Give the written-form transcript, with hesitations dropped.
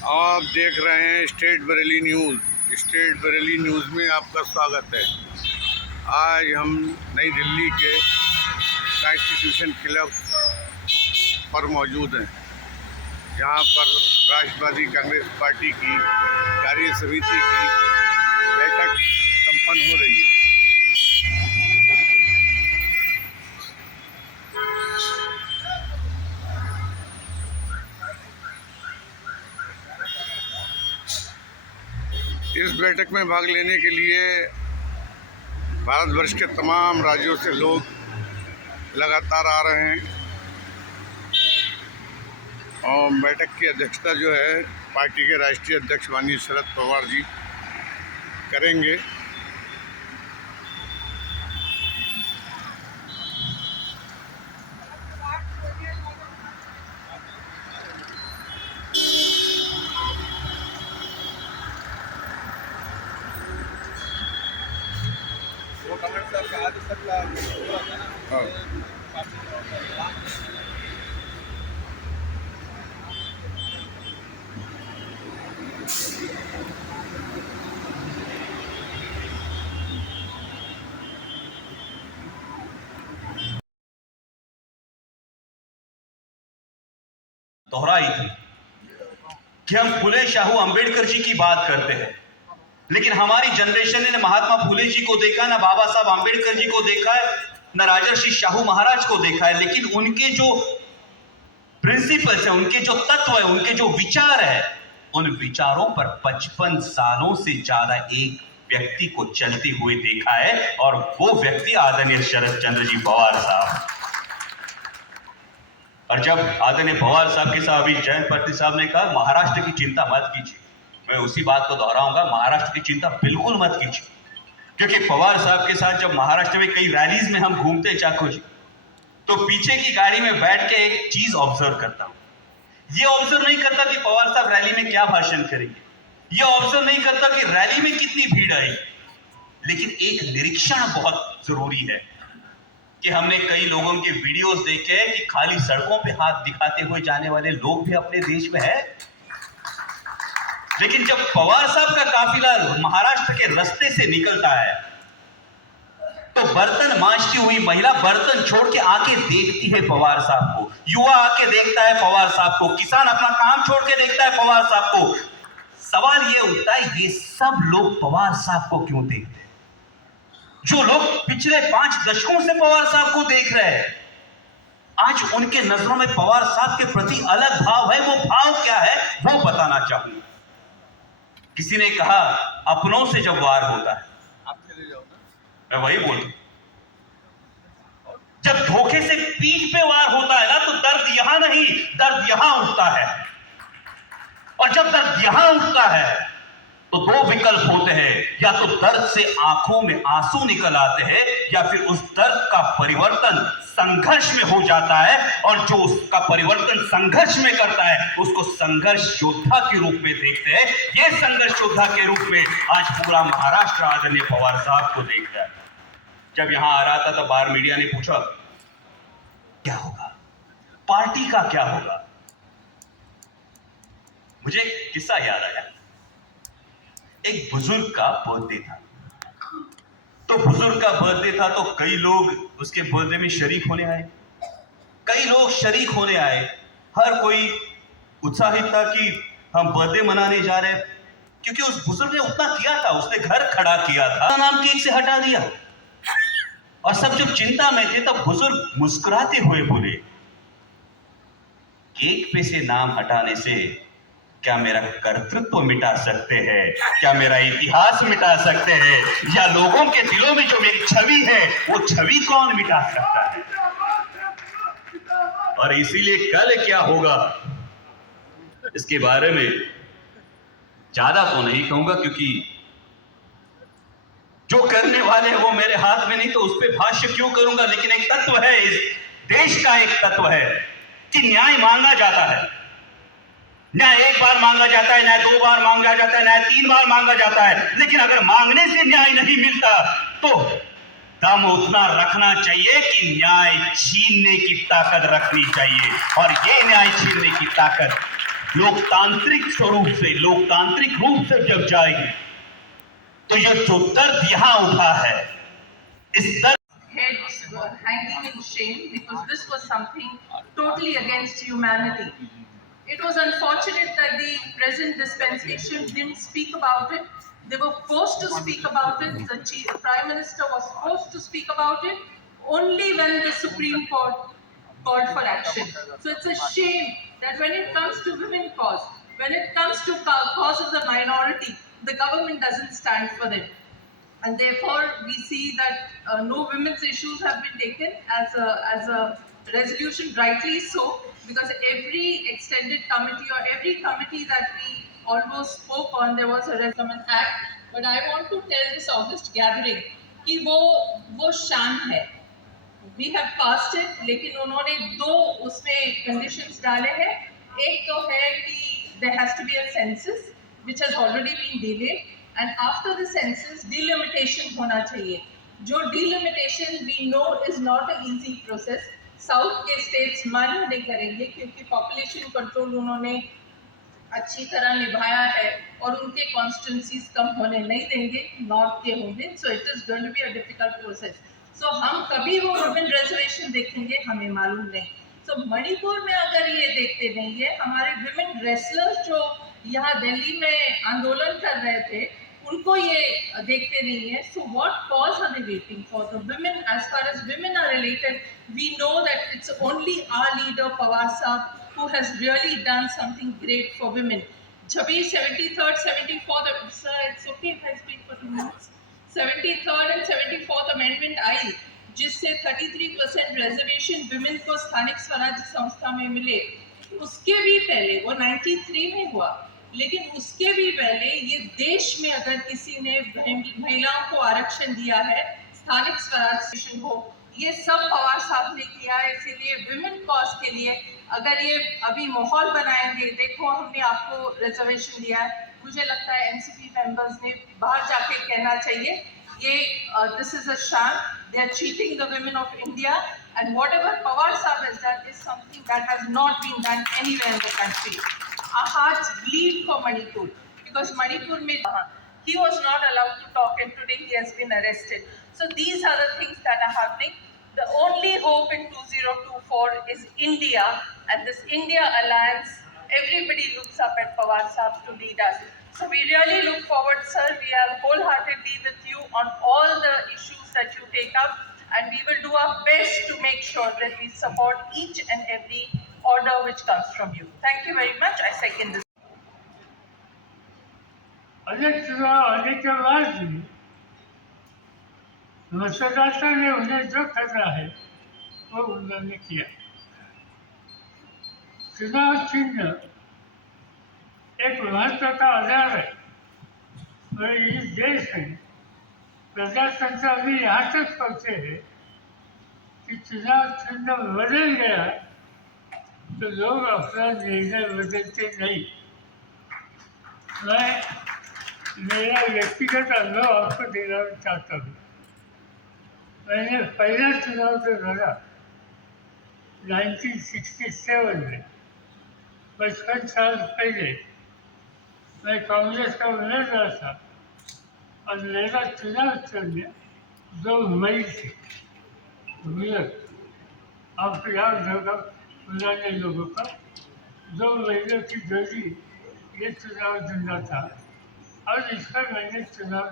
आप देख रहे हैं state Bareilly news. State Bareilly news में आपका स्वागत है। आज हम नई दिल्ली के कॉन्स्टिट्यूशन क्लब पर मौजूद हैं, जहां पर राष्ट्रवादी कांग्रेस पार्टी की कार्य समिति की बैठक संपन्न हो रही है। इस बैठक में भाग लेने के लिए भारतवर्ष के तमाम राज्यों से लोग लगातार आ रहे हैं और बैठक की अध्यक्षता जो है पार्टी के राष्ट्रीय अध्यक्ष माननीय शरद पवार जी करेंगे। हाँ। दोहराई थी कि हम फुले शाहू अंबेडकर जी की बात करते हैं, लेकिन हमारी जनरेशन ने महात्मा फुले जी को देखा, ना बाबा साहब अंबेडकर जी को देखा है, ना राजर्षि शाहू महाराज को देखा है। लेकिन उनके जो प्रिंसिपल्स है, उनके जो तत्व है, उनके जो विचार है, उन विचारों पर 55 सालों से ज्यादा एक व्यक्ति को चलते हुए देखा है, और वो व्यक्ति आदरणीय शरद चंद्र जी पवार साहब। और जब आदरणीय पवार साहब के साथ अभी जयंत पाटिल साहब ने कहा महाराष्ट्र की चिंता मत कीजिए, मैं उसी बात को दोहराऊंगा, महाराष्ट्र की चिंता बिल्कुल मत कीजिए। क्योंकि पवार साहब के साथ जब महाराष्ट्र में कई रैलीज में हम घूमते चाको जी, तो पीछे की गाड़ी में बैठ के एक चीज ऑब्जर्व करता हूं। ये ऑब्जर्व नहीं करता कि पवार साहब रैली में क्या भाषण करेंगे, ये ऑब्जर्व नहीं करता कि रैली में कितनी भीड़ आएगी, लेकिन एक निरीक्षण बहुत जरूरी है कि हमने कई लोगों के वीडियोस देखे हैं कि खाली सड़कों पे हाथ दिखाते हुए जाने वाले लोग भी अपने देश में है। लेकिन जब पवार साहब का काफिला महाराष्ट्र के रास्ते से निकलता है, तो बर्तन मांजती हुई महिला बर्तन छोड़ के आके देखती है पवार साहब को, युवा आके देखता है पवार साहब को, किसान अपना काम छोड़ के देखता है पवार साहब को। सवाल ये उठता है, ये सब लोग पवार साहब को क्यों देखते हैं? जो लोग पिछले 5 दशकों से पवार साहब को देख रहे हैं, आज उनके नजरों में पवार साहब के प्रति अलग भाव है। वो भाव क्या है वो बताना चाहूंगा। किसी ने कहा अपनों से जब वार होता है, मैं वही बोलूं, जब धोखे से पीठ पे वार होता है ना, तो दर्द यहां नहीं, दर्द यहां उठता है। और जब दर्द यहां उठता है तो 2 विकल्प होते हैं, या तो दर्द से आंखों में आंसू निकल आते हैं, या फिर उस दर्द का परिवर्तन संघर्ष में हो जाता है, और जो उसका परिवर्तन संघर्ष में करता है उसको संघर्ष योद्धा के रूप में देखते हैं। ये संघर्ष योद्धा के रूप में आज पूरा महाराष्ट्र आदरणीय पवार साहब को देखता है। जब यहां आ रहा था तो बाहर मीडिया ने पूछा क्या होगा, पार्टी का क्या होगा। मुझे किस्सा याद आया। एक बुजुर्ग का बर्थडे था, तो बुजुर्ग का बर्थडे था तो कई लोग उसके बर्थडे में शरीक होने आए, कई लोग शरीक होने आए। हर कोई उत्साहित था कि हम बर्थडे मनाने जा रहे हैं, क्योंकि उस बुजुर्ग ने उतना किया था, उसने घर खड़ा किया था, नाम केक से हटा दिया। और सब जब चिंता में थे तब बुजुर्ग मुस्कुराते हुए बोले, केक पे से नाम हटाने से क्या मेरा कर्तृत्व मिटा सकते हैं, क्या मेरा इतिहास मिटा सकते हैं, या लोगों के दिलों में जो मेरी छवि है वो छवि कौन मिटा सकता है। और इसीलिए कल क्या होगा इसके बारे में ज्यादा तो नहीं कहूंगा, क्योंकि जो करने वाले हैं वो मेरे हाथ में नहीं, तो उस पर भाष्य क्यों करूंगा। लेकिन एक तत्व है, इस देश का एक तत्व है कि न्याय मांगा जाता है। न्याय 1 बार मांगा जाता है, न्याय 2 बार मांगा जाता है, न्याय 3 बार मांगा जाता है, लेकिन अगर मांगने से न्याय नहीं मिलता तो दम उतना रखना चाहिए कि न्याय छीनने की ताकत रखनी चाहिए। और ये न्याय छीनने की ताकत लोकतांत्रिक स्वरूप से, लोकतांत्रिक रूप से जब जाएगी तो ये जो दर्द यहां उठा है, इस दर्द heads were hanging in shame because this was something totally against humanity. It was unfortunate that the present dispensation didn't speak about it. They were forced to speak about it. The Prime Minister was forced to speak about it only when the Supreme Court called for action. So it's a shame that when it comes to women cause, when it comes to cause of the minority, the government doesn't stand for them. And therefore we see that no women's issues have been taken as a resolution, rightly so, because every extended committee or every committee that we almost spoke on, there was a resolution act. But I want to tell this August gathering कि वो शान है, we have passed it, लेकिन उन्होंने दो उसमें conditions डाले हैं. एक तो है कि there has to be a census which has already been delayed, and after the census delimitation होना चाहिए. जो delimitation we know is not an easy process. South के स्टेट्स मान्य नहीं करेंगे क्योंकि पॉपुलेशन कंट्रोल उन्होंने अच्छी तरह निभाया है और उनके कॉन्स्टिट्यूंसीज कम होने नहीं देंगे, नॉर्थ के होंगे. So it is going to be a difficult process. So हम कभी वो वुमेन रिजर्वेशन देखेंगे हमें मालूम नहीं. सो मणिपुर में अगर ये देखते नहीं है, हमारे विमेन रेसलर्स जो यहाँ दिल्ली में आंदोलन कर रहे थे उनको ये देखते नहीं है. So what cause are they waiting for? The women, as far as women are related, we know that it's only our leader Pawar saheb who has really done something great for women. जब 73rd, 74th, sir, it's okay if I speak for 2 minutes. 73rd and 74th amendment आई, जिससे 33% reservation women को स्थानिक स्वराज्य संस्था में मिले. उसके भी पहले, वो 93 में हुआ, लेकिन उसके भी पहले ये देश में अगर किसी ने महिलाओं को आरक्षण दिया है, स्थानिक स्वराज्य हो, ये सब पवार साहब ने किया है. इसीलिए विमेन कॉज के लिए अगर ये अभी माहौल बनाएंगे, देखो हमने आपको रिजर्वेशन दिया है, मुझे लगता है एनसीपी मेंबर्स ने बाहर जाके कहना चाहिए ये this is a sham, they are cheating the women of India, and whatever Pawar sahab has done is something that has not been done anywhere in the country. Our hearts bleed for Manipur because Manipur में he was not allowed to talk and today he has been arrested. So these are the things that are happening. The only hope in 2024 is India, and this India alliance, everybody looks up at Pawar Sahab to lead us. So we really look forward, sir. We are wholeheartedly with you on all the issues that you take up, and we will do our best to make sure that we support each and every order which comes from you. Thank you very much. I second this. अनेक चुनाव आने के बाद भी मतदाता ने उन्हें जो करना है वो उन्होंने किया. चुनाव चिन्ह एक महत्व का आधार है और इस देश में प्रजातंत्र अभी यहाँ तक पहुँचे हैं कि चुनाव चिन्ह बदल गया तो लोग अपना निर्णय बदलते नहीं. मैं मेरा व्यक्तिगत अनुभव आपको देना चाहता हूँ. मैंने पहला चुनाव जो लड़ा 1967 में, 55 साल पहले, मैं कांग्रेस का उम्मीदवार था और मेरा चुनाव चिन्ह 2 मई से आपको याद होगा पुराने लोगों का 2 महीनों की दूरी ये चुनाव चिन्ह था और इस पर मैंने चुनाव